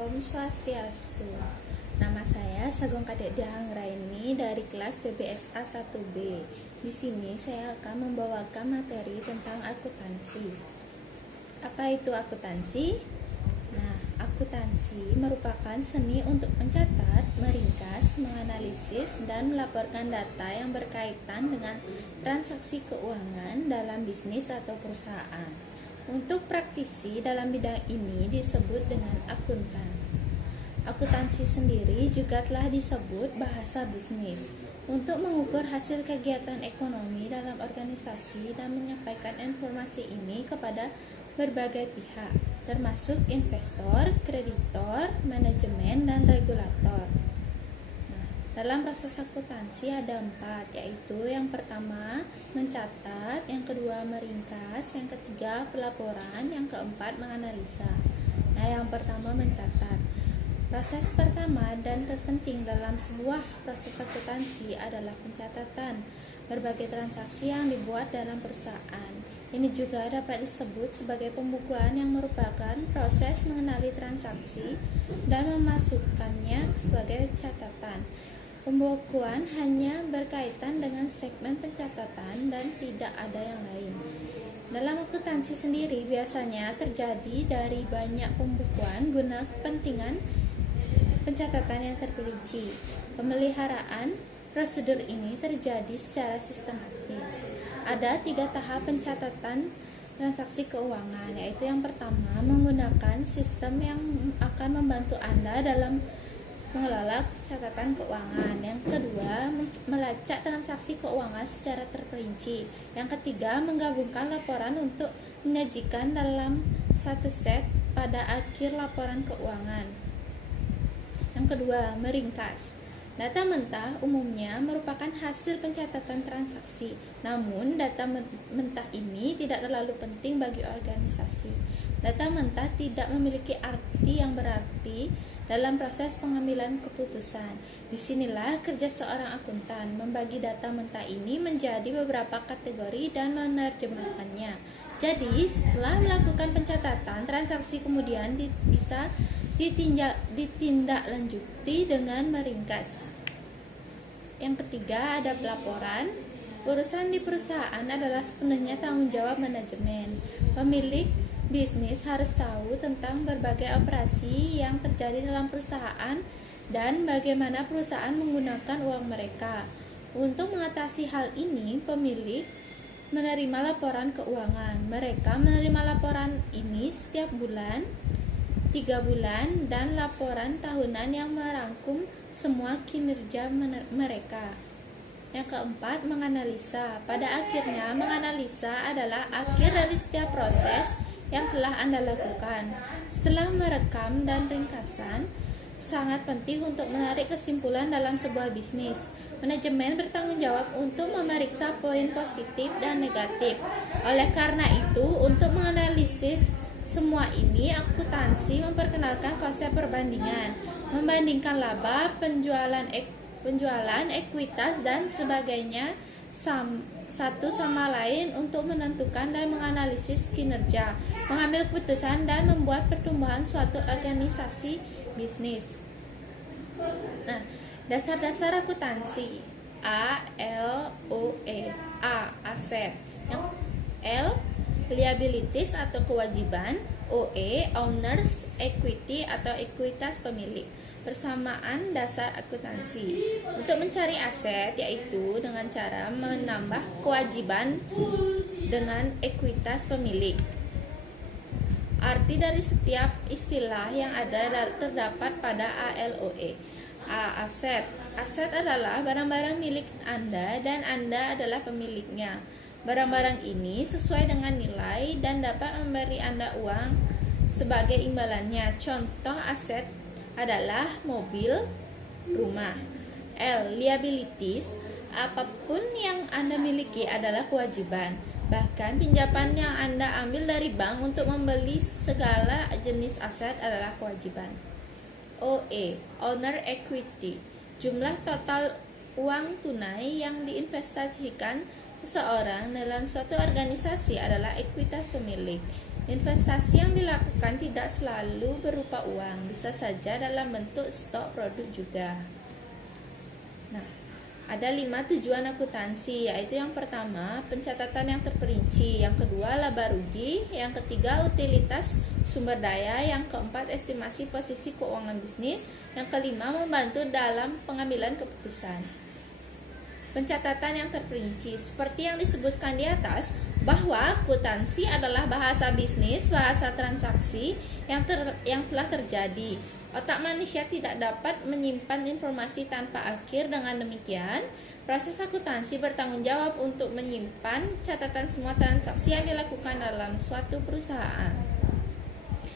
Om Swastiastu. Nama saya Sagung Kadek Dianggraini dari kelas PBSA 1B. Di sini saya akan membawakan materi tentang akuntansi. Apa itu akuntansi? Nah, akuntansi merupakan seni untuk mencatat, meringkas, menganalisis, dan melaporkan data yang berkaitan dengan transaksi keuangan dalam bisnis atau perusahaan. Untuk praktisi dalam bidang ini disebut dengan akuntan. Akuntansi sendiri juga telah disebut bahasa bisnis untuk mengukur hasil kegiatan ekonomi dalam organisasi dan menyampaikan informasi ini kepada berbagai pihak, termasuk investor, kreditor, manajemen, dan regulator. Dalam proses akuntansi ada 4, yaitu yang pertama mencatat, yang kedua meringkas, yang ketiga pelaporan, yang keempat menganalisa. Nah, yang pertama mencatat. Proses pertama dan terpenting dalam sebuah proses akuntansi adalah pencatatan berbagai transaksi yang dibuat dalam perusahaan. Ini juga dapat disebut sebagai pembukuan yang merupakan proses mengenali transaksi dan memasukkannya sebagai catatan. Pembukuan hanya berkaitan dengan segmen pencatatan dan tidak ada yang lain. Dalam akuntansi sendiri biasanya terjadi dari banyak pembukuan guna kepentingan pencatatan yang terperinci. Pemeliharaan prosedur ini terjadi secara sistematis. Ada 3 tahap pencatatan transaksi keuangan, yaitu yang pertama menggunakan sistem yang akan membantu Anda dalam mengelola catatan keuangan. Yang kedua, melacak transaksi keuangan secara terperinci. Yang ketiga, menggabungkan laporan untuk menyajikan dalam satu set pada akhir laporan keuangan. Yang kedua, meringkas. Data mentah umumnya merupakan hasil pencatatan transaksi. Namun, data mentah ini tidak terlalu penting bagi organisasi. Data mentah tidak memiliki arti yang berarti dalam proses pengambilan keputusan. Disinilah kerja seorang akuntan, membagi data mentah ini menjadi beberapa kategori dan menerjemahkannya. Jadi, setelah melakukan pencatatan, transaksi kemudian bisa ditindaklanjuti dengan meringkas. Yang ketiga, ada pelaporan. Urusan di perusahaan adalah sepenuhnya tanggung jawab manajemen. Pemilik bisnis harus tahu tentang berbagai operasi yang terjadi dalam perusahaan dan bagaimana perusahaan menggunakan uang mereka. Untuk mengatasi hal ini, pemilik menerima laporan keuangan. Mereka menerima laporan ini setiap bulan, 3 bulan, dan laporan tahunan yang merangkum semua kinerja mereka. Yang keempat, menganalisa. Pada akhirnya, menganalisa adalah akhir dari setiap proses yang telah Anda lakukan. Setelah merekam dan ringkasan, sangat penting untuk menarik kesimpulan dalam sebuah bisnis. Manajemen bertanggung jawab untuk memeriksa poin positif dan negatif. Oleh karena itu, untuk menganalisis semua ini, akuntansi memperkenalkan konsep perbandingan, membandingkan laba, penjualan, ekuitas, dan sebagainya satu sama lain untuk menentukan dan menganalisis kinerja, mengambil keputusan, dan membuat pertumbuhan suatu organisasi bisnis. Nah, dasar-dasar akuntansi. A, L, O, E. A, aset. Yang L, liabilities atau kewajiban. OE, owners, equity atau ekuitas pemilik. Persamaan dasar akuntansi. Untuk mencari aset, yaitu dengan cara menambah kewajiban dengan ekuitas pemilik. Arti dari setiap istilah yang ada terdapat pada ALOE. A, aset. Aset adalah barang-barang milik Anda dan Anda adalah pemiliknya. Barang-barang ini sesuai dengan nilai dan dapat memberi Anda uang sebagai imbalannya. Contoh aset adalah mobil, rumah. L, liabilities. Apapun yang Anda miliki adalah kewajiban. Bahkan pinjaman yang Anda ambil dari bank untuk membeli segala jenis aset adalah kewajiban. OE, owner equity. Jumlah total uang tunai yang diinvestasikan seseorang dalam suatu organisasi adalah ekuitas pemilik. Investasi yang dilakukan tidak selalu berupa uang, bisa saja dalam bentuk stok produk juga. Nah, ada 5 tujuan akuntansi, yaitu yang pertama, pencatatan yang terperinci, yang kedua, laba rugi, yang ketiga, utilitas sumber daya, yang keempat, estimasi posisi keuangan bisnis, yang kelima, membantu dalam pengambilan keputusan. Pencatatan yang terperinci, seperti yang disebutkan di atas, bahwa akuntansi adalah bahasa bisnis, bahasa transaksi yang telah terjadi. Otak manusia tidak dapat menyimpan informasi tanpa akhir. Dengan demikian, proses akuntansi bertanggung jawab untuk menyimpan catatan semua transaksi yang dilakukan dalam suatu perusahaan.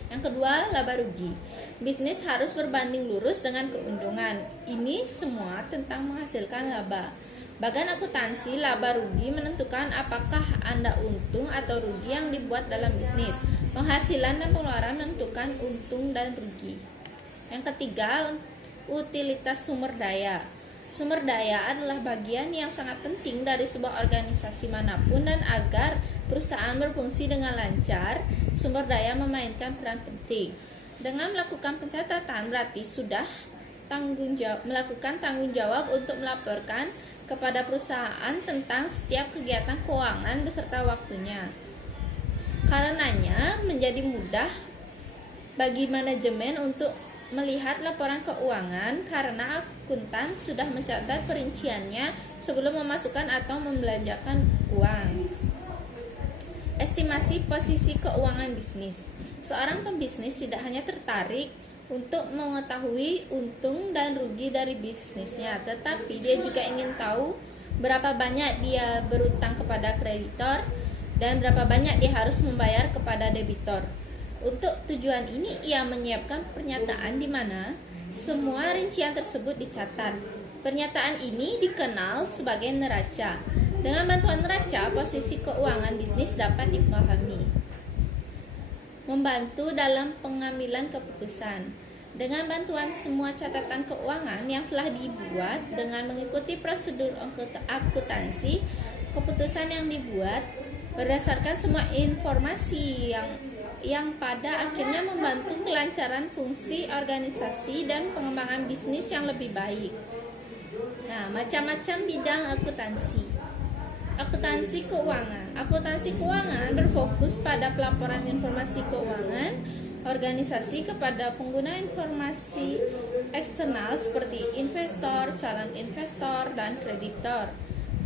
Yang kedua, laba rugi. Bisnis harus berbanding lurus dengan keuntungan. Ini semua tentang menghasilkan laba. Bagian akuntansi laba rugi menentukan apakah Anda untung atau rugi yang dibuat dalam bisnis. Penghasilan dan pengeluaran menentukan untung dan rugi. Yang ketiga, utilitas sumber daya. Sumber daya adalah bagian yang sangat penting dari sebuah organisasi manapun, dan agar perusahaan berfungsi dengan lancar, sumber daya memainkan peran penting. Dengan melakukan pencatatan berarti sudah melakukan tanggung jawab untuk melaporkan kepada perusahaan tentang setiap kegiatan keuangan beserta waktunya. Karenanya menjadi mudah bagi manajemen untuk melihat laporan keuangan karena akuntan sudah mencatat perinciannya sebelum memasukkan atau membelanjakan uang. Estimasi posisi keuangan bisnis. Seorang pembisnis tidak hanya tertarik untuk mengetahui untung dan rugi dari bisnisnya, tetapi dia juga ingin tahu berapa banyak dia berutang kepada kreditor dan berapa banyak dia harus membayar kepada debitor. Untuk tujuan ini, ia menyiapkan pernyataan di mana semua rincian tersebut dicatat. Pernyataan ini dikenal sebagai neraca. Dengan bantuan neraca, posisi keuangan bisnis dapat dipahami. Membantu dalam pengambilan keputusan. Dengan bantuan semua catatan keuangan yang telah dibuat dengan mengikuti prosedur akuntansi, keputusan yang dibuat berdasarkan semua informasi yang pada akhirnya membantu kelancaran fungsi organisasi dan pengembangan bisnis yang lebih baik. Nah, macam-macam bidang akuntansi. Akuntansi keuangan. Akuntansi keuangan berfokus pada pelaporan informasi keuangan organisasi kepada pengguna informasi eksternal seperti investor, calon investor, dan kreditor.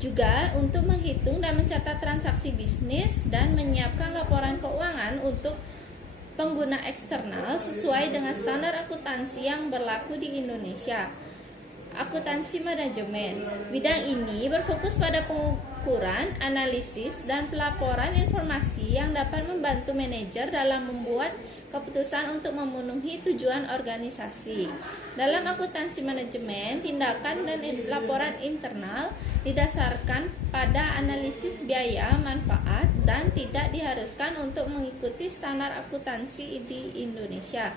Juga untuk menghitung dan mencatat transaksi bisnis dan menyiapkan laporan keuangan untuk pengguna eksternal sesuai dengan standar akuntansi yang berlaku di Indonesia. Akuntansi manajemen. Bidang ini berfokus pada pengukuran, analisis, dan pelaporan informasi yang dapat membantu manajer dalam membuat keputusan untuk memenuhi tujuan organisasi. Dalam akuntansi manajemen, tindakan dan laporan internal didasarkan pada analisis biaya manfaat dan tidak diharuskan untuk mengikuti standar akuntansi di Indonesia.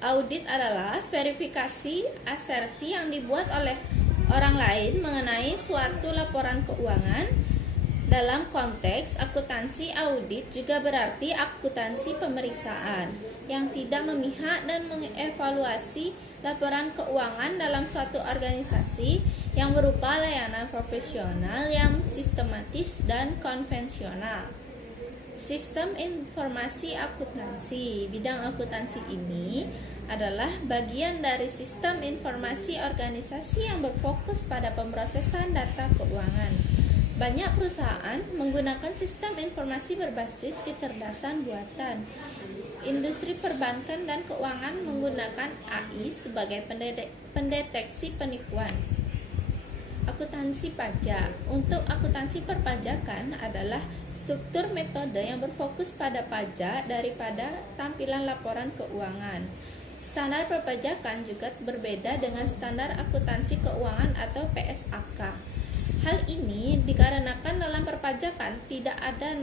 Audit adalah verifikasi asersi yang dibuat oleh orang lain mengenai suatu laporan keuangan. Dalam konteks akuntansi, audit juga berarti akuntansi pemeriksaan yang tidak memihak dan mengevaluasi laporan keuangan dalam suatu organisasi yang berupa layanan profesional yang sistematis dan konvensional. Sistem informasi akuntansi. Bidang akuntansi ini adalah bagian dari sistem informasi organisasi yang berfokus pada pemrosesan data keuangan. Banyak perusahaan menggunakan sistem informasi berbasis kecerdasan buatan. Industri perbankan dan keuangan menggunakan AI sebagai pendeteksi penipuan. Akuntansi pajak. Untuk akuntansi perpajakan adalah struktur metode yang berfokus pada pajak daripada tampilan laporan keuangan. Standar perpajakan juga berbeda dengan standar akuntansi keuangan atau PSAK. Hal ini dikarenakan dalam perpajakan tidak ada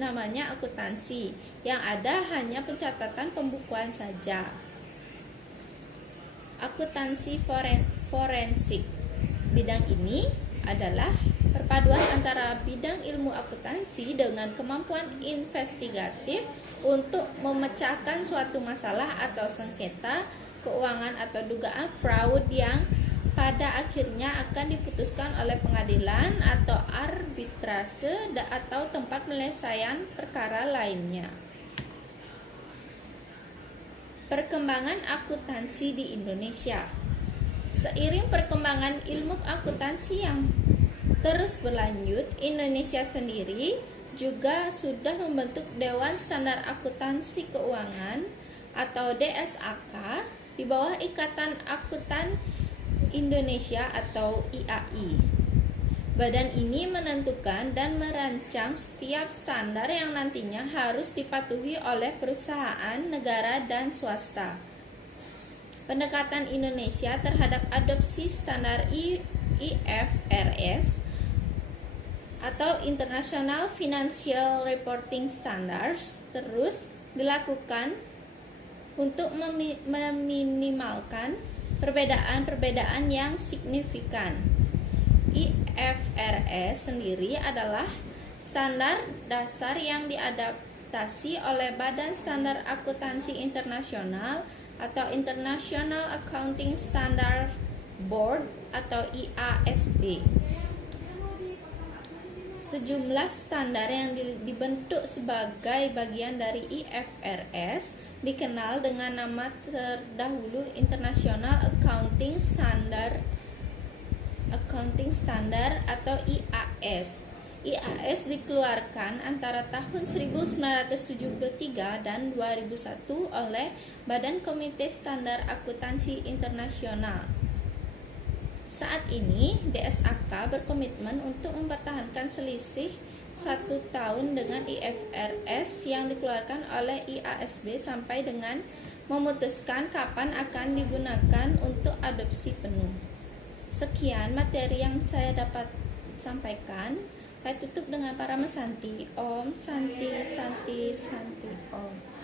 namanya akuntansi, yang ada hanya pencatatan pembukuan saja. Akuntansi forensik. Bidang ini adalah Perpaduan antara bidang ilmu akuntansi dengan kemampuan investigatif untuk memecahkan suatu masalah atau sengketa keuangan atau dugaan fraud yang pada akhirnya akan diputuskan oleh pengadilan atau arbitrase atau tempat penyelesaian perkara lainnya. Perkembangan akuntansi di Indonesia. Seiring perkembangan ilmu akuntansi yang terus berlanjut, Indonesia sendiri juga sudah membentuk Dewan Standar Akuntansi Keuangan atau DSAK di bawah Ikatan Akuntan Indonesia atau IAI. Badan ini menentukan dan merancang setiap standar yang nantinya harus dipatuhi oleh perusahaan, negara, dan swasta. Pendekatan Indonesia terhadap adopsi standar IFRS atau International Financial Reporting Standards terus dilakukan untuk meminimalkan perbedaan-perbedaan yang signifikan. IFRS sendiri adalah standar dasar yang diadaptasi oleh Badan Standar Akuntansi Internasional atau International Accounting Standard Board atau IASB. Sejumlah standar yang dibentuk sebagai bagian dari IFRS dikenal dengan nama terdahulu International Accounting Standard atau IAS. IAS dikeluarkan antara tahun 1973 dan 2001 oleh Badan Komite Standar Akuntansi Internasional. Saat ini, DSAK berkomitmen untuk mempertahankan selisih 1 tahun dengan IFRS yang dikeluarkan oleh IASB sampai dengan memutuskan kapan akan digunakan untuk adopsi penuh. Sekian materi yang saya dapat sampaikan. Saya tutup dengan para mesanti. Om Santi Santi Santi Om.